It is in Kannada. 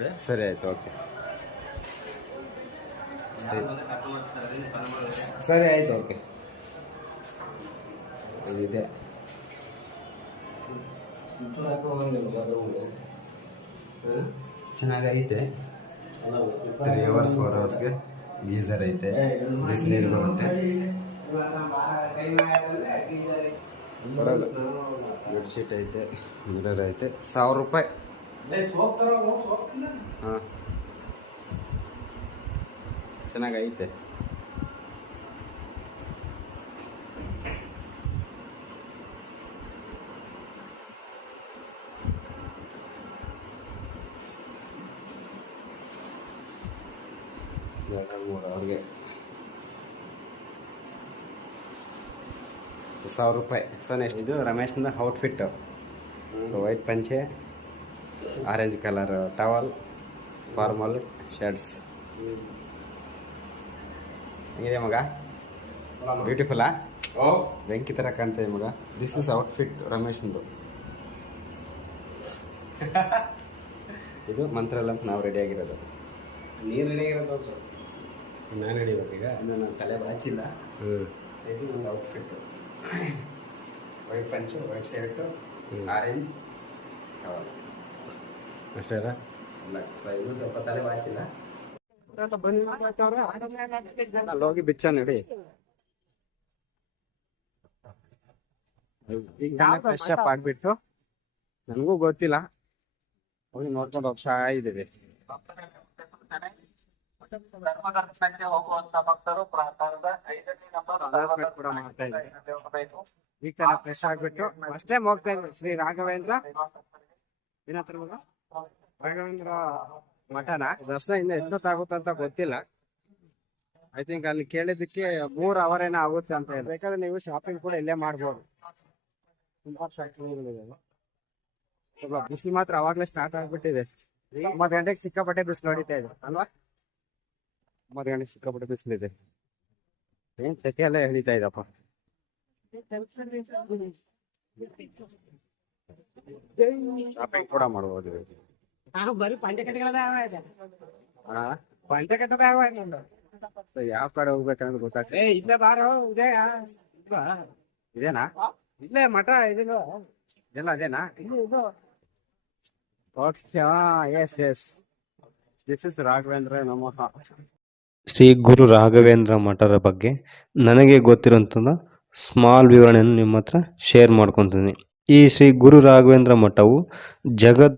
ಕೊಟ್ಬಿಡಿ. ಸರಿ ಆಯ್ತು, ಓಕೆ. ಸರಿ ಆಯ್ತು, ಓಕೆ. ಇದೆ ಚೆನ್ನಾಗೈತೆ. 3 hours 4 hours ಗೀಸರ್ ಐತೆ, ಬಿಸಿನೀರು ಬರುತ್ತೆ. ಬೆಡ್ಶೀಟ್ ಐತೆ, ಮಿರರ್ ಐತೆ. 1000 ರೂಪಾಯಿ. ಹಾಂ, ಚೆನ್ನಾಗೈತೆ. ಅವ್ರಿಗೆ 1000 ರೂಪಾಯಿ. ಸೊ ನೆಕ್ಸ್ಟ್ ಇದು ರಮೇಶ್ನ ಔಟ್ಫಿಟ್. ಸೊ ವೈಟ್ ಪಂಚೆ, orange colour towel, formal shirts. ಹೆಂಗಿದೆ ಮಗ? ಬ್ಯೂಟಿಫುಲ್ಲಾ? ಬೆಂಕಿ ಥರ ಕಾಣ್ತಾ ಇದೆ ಮಗ. ದಿಸ್ ಇಸ್ ಔಟ್ಫಿಟ್ ರಮೇಶ್ಂದು. ಇದು ಮಂತ್ರಾಲಯಕ್ಕೆ ನಾವು ರೆಡಿ ಆಗಿರೋದು. ನೀರು ರೆಡಿ ಆಗಿರೋದು ಸರ್. ನಾನು ರೆಡಿ ಈಗ. ಇನ್ನು ನಾನು ತಲೆ ಬಾಚಿಲ್ಲ. ಸೊ ಇದು ಒಂದು ಔಟ್ಫಿಟ್ಟು. ವೈಟ್ ಪಂಚು, ವೈಟ್ ಶರ್ಟು, ಆರೆಂಜ್ ಟವಲ್ ಅಷ್ಟೇ ಅಲ್ಲ? ಇಲ್ಲ. ಸೊ ಇದು ಸ್ವಲ್ಪ ತಲೆ ಬಾಚಿಲ್ಲ. ಅಲ್ಲಿ ಹೋಗಿ ಬಿಚ್ಚ ನೋಡಿ. ಈಗ ಫ್ರೆಶ್ ಅಪ್ ಆಗಿಬಿಟ್ಟು ನನಗೂ ಗೊತ್ತಿಲ್ಲ, ಹೋಗಿ ನೋಡ್ಕೊಂಡು ಹೋಗ್ತಾ ಇದ್ದೀವಿ. ಹೋಗುವಂತ ಭಕ್ತರು ಪ್ರಾಂತದ 5ನೇ ನಂಬರ್ ಕೂಡ ಮಾಡ್ತಾ ಇದ್ದೀವಿ. ಈಗ ತಾನೇ ಫ್ರೆಶ್ ಆಗಿಬಿಟ್ಟು ಅಷ್ಟೇ ಹೋಗ್ತಾ ಇದ್ವಿ. ಶ್ರೀ ರಾಘವೇಂದ್ರ ಏನತ್ರ ಮಗ? ರಾಘವೇಂದ್ರ ಮಠನ ದರ್ಶನ ಇನ್ನು ಎಷ್ಟೊತ್ತಾಗುತ್ತೆ ಅಂತ ಗೊತ್ತಿಲ್ಲ. ಐ ಥಿಂಕ್ ಅಲ್ಲಿ ಕೇಳಿದ್ದಕ್ಕೆ 3 hour ಏನೋ ಆಗುತ್ತೆ ಅಂತ ಹೇಳಿ. ಬೇಕಾದ್ರೆ ನೀವು ಶಾಪಿಂಗ್ ಕೂಡ ಇಲ್ಲೇ ಮಾಡ್ಬೋದು. ತುಂಬಾ ಶಾಪಿಂಗ್ಗಳಿದೆ. ಸ್ವಲ್ಪ ಬಿಸಿಲು ಮಾತ್ರ ಅವಾಗಲೇ ಸ್ಟಾರ್ಟ್ ಆಗಿಬಿಟ್ಟಿದೆ. 9 ಗಂಟೆಗೆ ಸಿಕ್ಕಾಪಟ್ಟೆ ಬಿಸಿಲು ಹೊಡಿತಾ ಇದೆ ಅಲ್ವಾ? 9 ಗಂಟೆಗೆ ಸಿಕ್ಕಾಪಟ್ಟೆ ಬಿಸಿಲಿದೆ. ಏನ್ ಸೆಕೆ ಎಲ್ಲ ಹಿಡಿತಾ ಇದಪ್ಪ. ಶಾಪಿಂಗ್ ಕೂಡ ಮಾಡ್ಬೋದು. ಯಾವ ಕಡೆ ಹೋಗ್ಬೇಕಂದ್ರೆ ಗೊತ್ತಾಗ್ತದೆ. ಇದೇನಾ? ಇಲ್ಲೇ ಮಠ ಇದೆಲ್ಲ ಅದೇನಾ? Okay, yes yes, this is Raghavendra ನಮಃ. ಶ್ರೀ ಗುರು ರಾಘವೇಂದ್ರ ಮಠದ ಬಗ್ಗೆ ನನಗೆ ಗೊತ್ತಿರೋಂಥ ಸ್ಮಾಲ್ ವಿವರಣೆಯನ್ನು ನಿಮ್ಮ ಹತ್ರ ಶೇರ್ ಮಾಡ್ಕೊತೀನಿ. ಈ ಶ್ರೀ ಗುರು ರಾಘವೇಂದ್ರ ಮಠವು ಜಗತ್